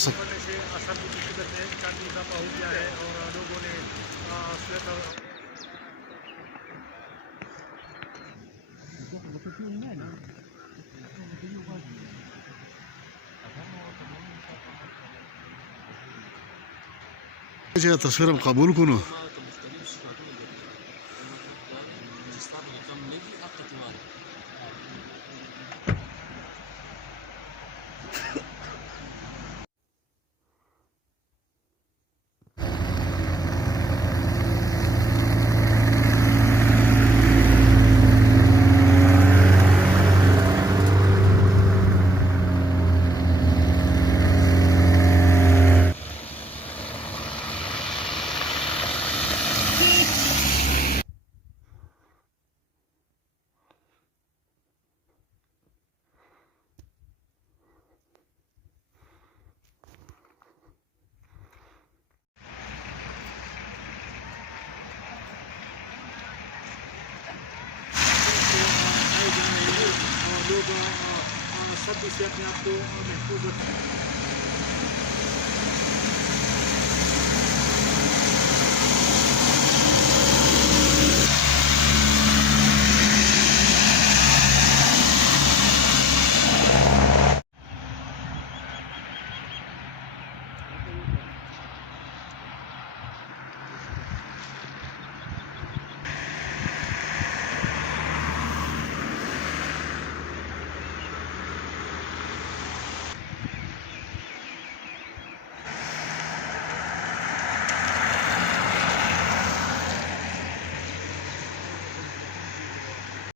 सक पड़ने से सर्दी की शिद्दत में काफ़ी इजाफा हो गया है और लोगों ने स्वेटर मुझे तस्वीर कबूल कुनो लोग सर्दी से अपने आप को महफूज रखें।